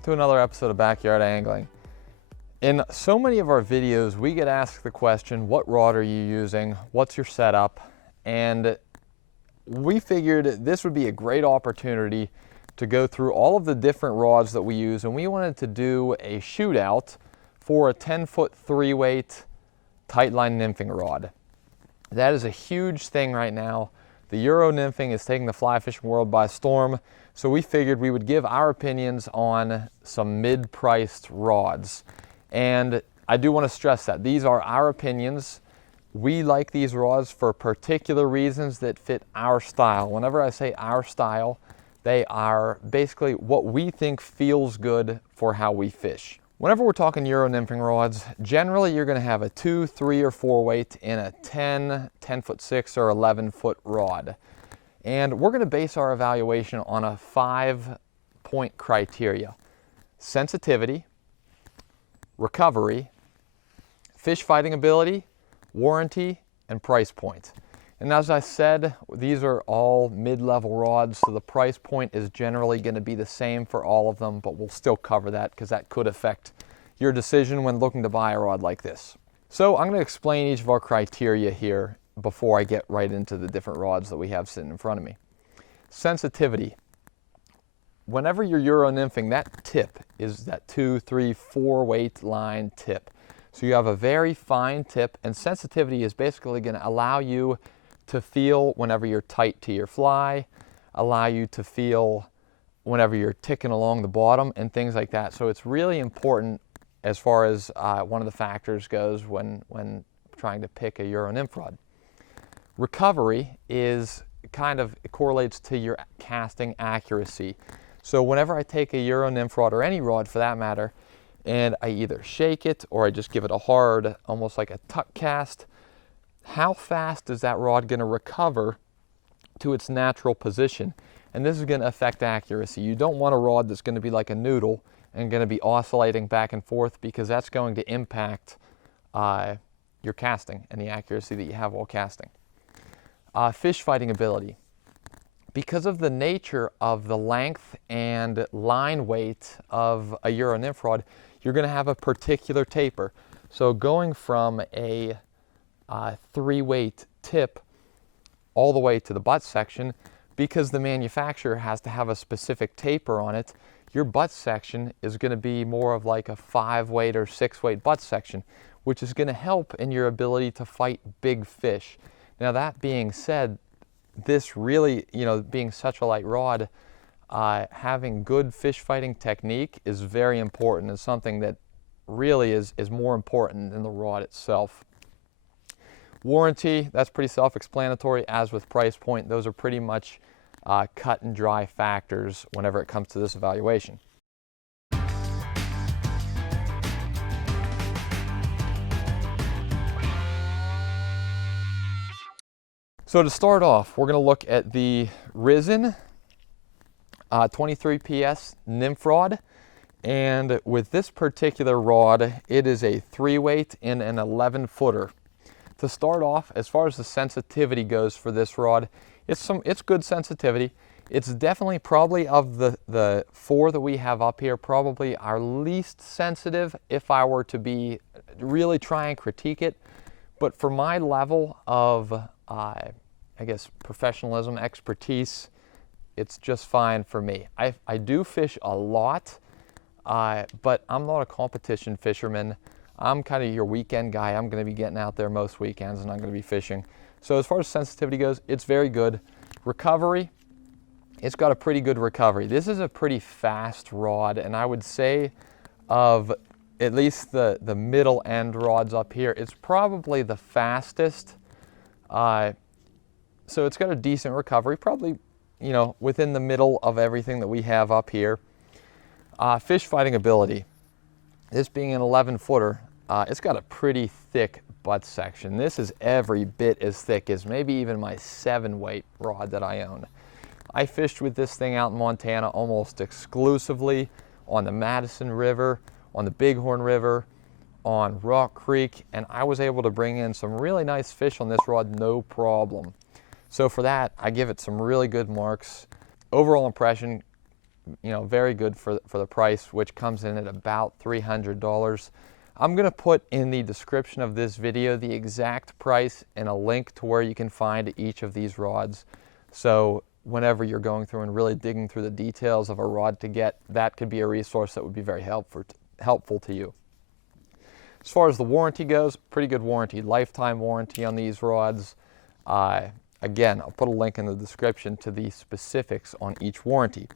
welcome to another episode of Backyard Angling. In so many of our videos, we get asked the question, what rod are you using? What's your setup? And we figured this would be a great opportunity to go through all of the different rods that we use, and we wanted to do a shootout for a 10-foot 3-weight tight line nymphing rod. That is a huge thing right now. The Euro nymphing is taking the fly fishing world by storm, so we figured we would give our opinions on some mid-priced rods. And I do want to stress that these are our opinions. We like these rods for particular reasons that fit our style. Whenever I say our style, they are basically what we think feels good for how we fish. Whenever we're talking Euro nymphing rods, generally you're going to have a 2, 3, or 4 weight in a 10, 10-foot 6, or 11-foot rod. And we're going to base our evaluation on a 5-point criteria: sensitivity, recovery, fish fighting ability, warranty, and price point. And as I said, these are all mid-level rods, so the price point is generally going to be the same for all of them, but we'll still cover that because that could affect your decision when looking to buy a rod like this. So I'm going to explain each of our criteria here before I get right into the different rods that we have sitting in front of me. Sensitivity. Whenever you're Euro nymphing, that tip is that 2, 3, 4 weight line tip. So you have a very fine tip, and sensitivity is basically going to allow you to feel whenever you're tight to your fly, allow you to feel whenever you're ticking along the bottom and things like that. So it's really important as far as one of the factors goes when trying to pick a Euro nymph rod. Recovery is it correlates to your casting accuracy. So whenever I take a Euro nymph rod, or any rod for that matter, and I either shake it or I just give it a hard, almost like a tuck cast, how fast is that rod going to recover to its natural position? And this is going to affect accuracy. You don't want a rod that's going to be like a noodle and going to be oscillating back and forth, because that's going to impact your casting and the accuracy that you have while casting. Fish fighting ability. Because of the nature of the length and line weight of a Euro nymph rod, you're going to have a particular taper. So going from a 3-weight tip all the way to the butt section, because the manufacturer has to have a specific taper on it, your butt section is going to be more of like a 5-weight or 6-weight butt section, which is going to help in your ability to fight big fish. Now, that being said, this really, being such a light rod, having good fish fighting technique is very important. It's something that really is more important than the rod itself. Warranty, that's pretty self-explanatory. As with price point, those are pretty much cut and dry factors whenever it comes to this evaluation. So to start off, we're going to look at the Risen 23 PS nymph rod. And with this particular rod, it is a 3-weight in an 11-footer. To start off, as far as the sensitivity goes for this rod, it's good sensitivity. It's definitely, probably of the 4 that we have up here, probably our least sensitive if I were to be really try and critique it. But for my level of I guess professionalism, expertise, it's just fine for me. I do fish a lot, but I'm not a competition fisherman. I'm kind of your weekend guy. I'm going to be getting out there most weekends, and I'm going to be fishing. So as far as sensitivity goes, it's very good. Recovery, it's got a pretty good recovery. This is a pretty fast rod, and I would say of at least the middle end rods up here, it's probably the fastest. So it's got a decent recovery, probably, within the middle of everything that we have up here. Fish fighting ability. This being an 11-footer, it's got a pretty thick butt section. This is every bit as thick as maybe even my 7-weight rod that I own. I fished with this thing out in Montana almost exclusively on the Madison River, on the Bighorn River, on Rock Creek, and I was able to bring in some really nice fish on this rod, no problem. So for that, I give it some really good marks. Overall impression, very good for the price, which comes in at about $300. I'm going to put in the description of this video the exact price and a link to where you can find each of these rods. So whenever you're going through and really digging through the details of a rod to get, that could be a resource that would be very helpful to you. As far as the warranty goes, pretty good warranty, lifetime warranty on these rods. Again, I'll put a link in the description to the specifics on each warranty.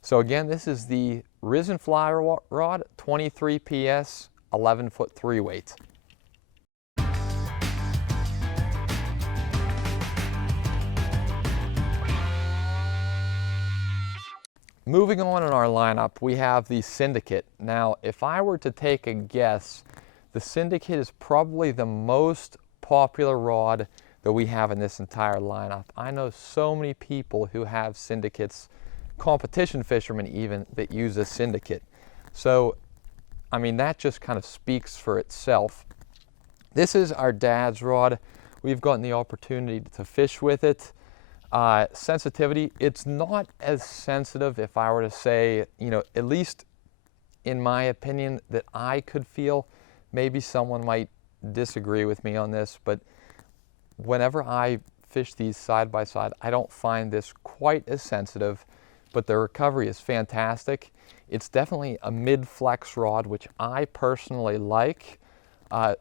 So again, this is the Risen Fly rod, 23 PS, 11-foot 3-weight. Moving on in our lineup, we have the Syndicate. Now, if I were to take a guess, the Syndicate is probably the most popular rod that we have in this entire lineup. I know so many people who have Syndicates, competition fishermen even, that use a Syndicate. So, I mean, that just kind of speaks for itself. This is our dad's rod. We've gotten the opportunity to fish with it. Sensitivity, it's not as sensitive, if I were to say, at least in my opinion, that I could feel. Maybe someone might disagree with me on this, but whenever I fish these side by side, I don't find this quite as sensitive, but the recovery is fantastic. It's definitely a mid-flex rod, which I personally like,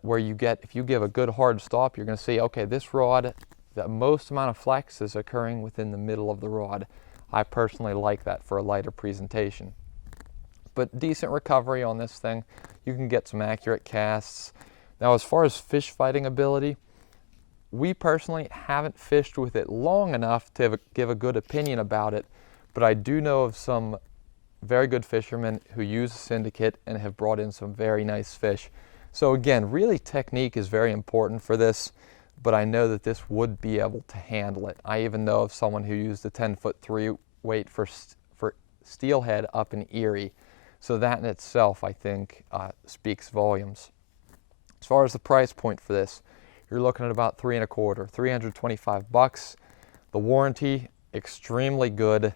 where if you give a good hard stop, you're going to see, okay, this rod, the most amount of flex is occurring within the middle of the rod. I personally like that for a lighter presentation. But decent recovery on this thing. You can get some accurate casts. Now, as far as fish fighting ability, we personally haven't fished with it long enough to give a good opinion about it, but I do know of some very good fishermen who use Syndicate and have brought in some very nice fish. So again, really technique is very important for this, but I know that this would be able to handle it. I even know of someone who used a 10-foot 3-weight for steelhead up in Erie. So that in itself, I think, speaks volumes. As far as the price point for this, you're looking at about $325, $325. The warranty, extremely good.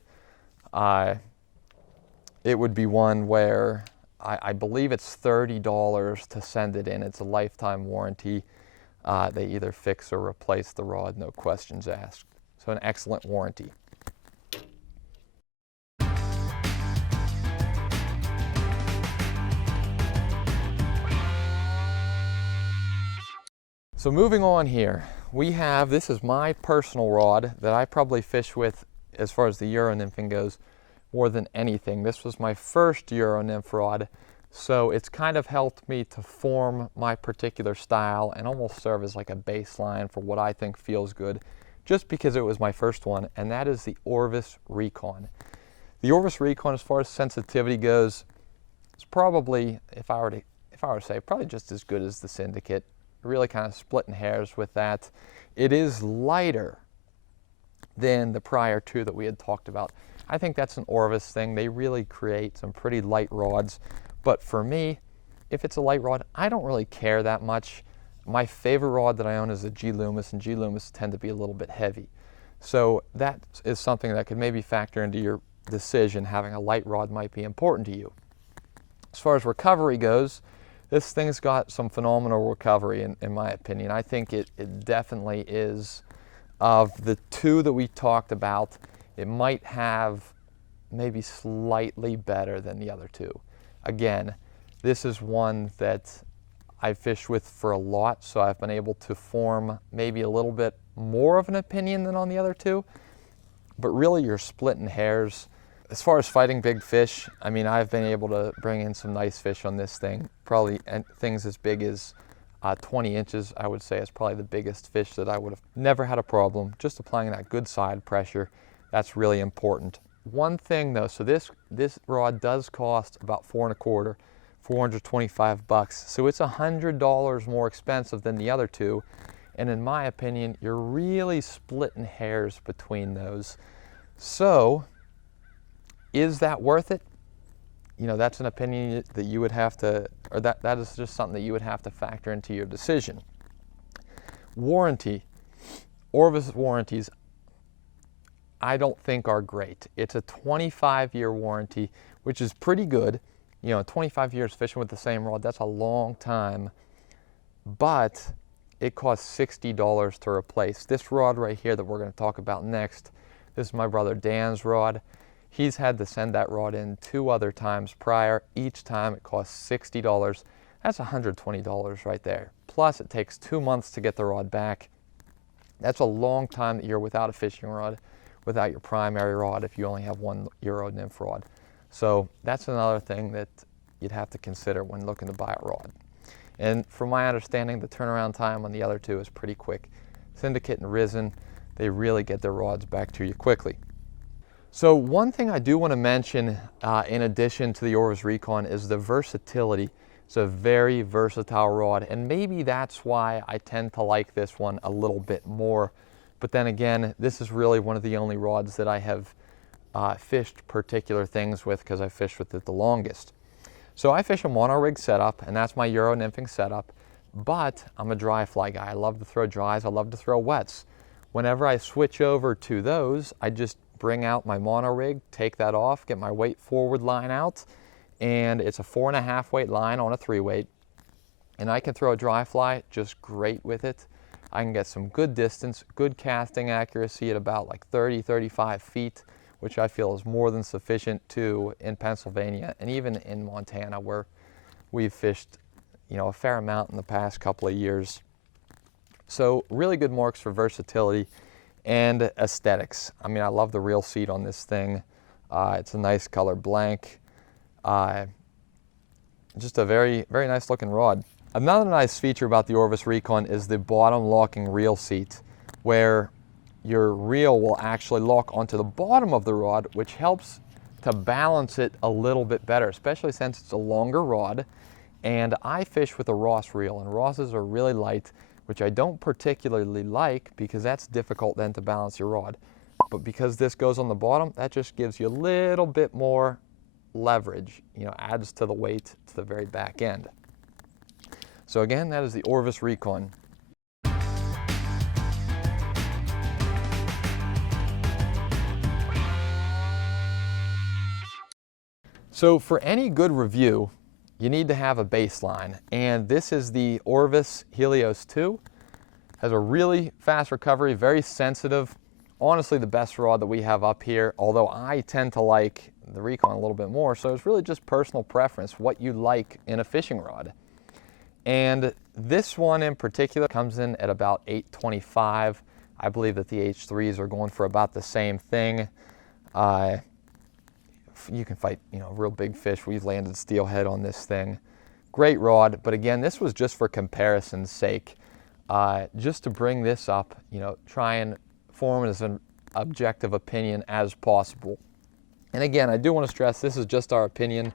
It would be one where I believe it's $30 to send it in. It's a lifetime warranty. They either fix or replace the rod, no questions asked. So an excellent warranty. So moving on here, this is my personal rod that I probably fish with as far as the Euro nymphing goes more than anything. This was my first Euro nymph rod, so it's kind of helped me to form my particular style and almost serve as like a baseline for what I think feels good, just because it was my first one, and that is the Orvis Recon. The Orvis Recon, as far as sensitivity goes, is probably, if I were to say, probably just as good as the Syndicate. Really kind of splitting hairs with that. It is lighter than the prior two that we had talked about. I think that's an Orvis thing. They really create some pretty light rods. But for me, if it's a light rod, I don't really care that much. My favorite rod that I own is a G Loomis, and G Loomis tend to be a little bit heavy. So that is something that could maybe factor into your decision. Having a light rod might be important to you. As far as recovery goes, this thing's got some phenomenal recovery in my opinion. I think it definitely is, of the two that we talked about, it might have maybe slightly better than the other two. Again, this is one that I've fished with for a lot, so I've been able to form maybe a little bit more of an opinion than on the other two, but really you're splitting hairs. As far as fighting big fish, I mean, I've been able to bring in some nice fish on this thing. Probably things as big as 20 inches, I would say, is probably the biggest fish that I would have never had a problem. Just applying that good side pressure, that's really important. One thing though, so this rod does cost about $425, $425. So it's $100 more expensive than the other two. And in my opinion, you're really splitting hairs between those. So, is that worth it? You know, that's an opinion that you would have to, or that is just something that you would have to factor into your decision. Warranty, Orvis warranties, I don't think are great. It's a 25-year warranty, which is pretty good. You know, 25 years fishing with the same rod, that's a long time. But it costs $60 to replace. This rod right here that we're going to talk about next, this is my brother Dan's rod. He's had to send that rod in 2 other times prior. Each time it costs $60. That's $120 right there. Plus it takes 2 months to get the rod back. That's a long time that you're without a fishing rod, without your primary rod if you only have 1 Euro nymph rod. So that's another thing that you'd have to consider when looking to buy a rod. And from my understanding, the turnaround time on the other 2 is pretty quick. Syndicate and Risen, they really get their rods back to you quickly. So one thing I do want to mention in addition to the Orvis Recon is the versatility. It's a very versatile rod, and maybe that's why I tend to like this one a little bit more. But then again, this is really one of the only rods that I have fished particular things with because I fished with it the longest. So I fish a mono rig setup, and that's my Euro nymphing setup, but I'm a dry fly guy. I love to throw dries, I love to throw wets. Whenever I switch over to those, I just bring out my mono rig, take that off, get my weight forward line out, and it's a 4.5 weight line on a 3 weight, and I can throw a dry fly just great with it. I can get some good distance, good casting accuracy at about like 30-35 feet, which I feel is more than sufficient to in Pennsylvania and even in Montana, where we've fished, you know, a fair amount in the past couple of years. So really good marks for versatility and aesthetics. I mean, I love the reel seat on this thing. It's a nice color blank. Just a very, very nice looking rod. Another nice feature about the Orvis Recon is the bottom locking reel seat, where your reel will actually lock onto the bottom of the rod, which helps to balance it a little bit better, especially since it's a longer rod. And I fish with a Ross reel, and Rosses are really light, which I don't particularly like because that's difficult then to balance your rod. But because this goes on the bottom, that just gives you a little bit more leverage, you know, adds to the weight to the very back end. So again, that is the Orvis Recon. So for any good review, you need to have a baseline, and this is the Orvis Helios 2. Has a really fast recovery, very sensitive. Honestly, the best rod that we have up here, although I tend to like the Recon a little bit more, so it's really just personal preference, what you like in a fishing rod. And this one in particular comes in at about $825. I believe that the H3s are going for about the same thing. You can fight, you know, real big fish. We've landed steelhead on this thing. Great rod, but again, this was just for comparison's sake. Just to bring this up, you know, try and form as an objective opinion as possible. And again, I do want to stress this is just our opinion,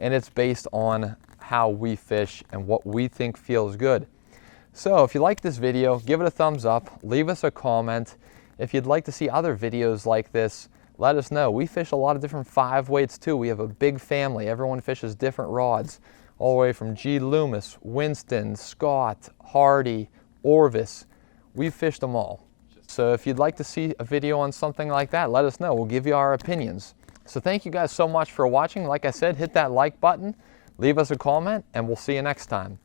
and it's based on how we fish and what we think feels good. So if you like this video, give it a thumbs up, leave us a comment. If you'd like to see other videos like this, let us know. We fish a lot of different 5 weights too. We have a big family. Everyone fishes different rods, all the way from G. Loomis, Winston, Scott, Hardy, Orvis. We've fished them all. So if you'd like to see a video on something like that, let us know. We'll give you our opinions. So thank you guys so much for watching. Like I said, hit that like button, leave us a comment, and we'll see you next time.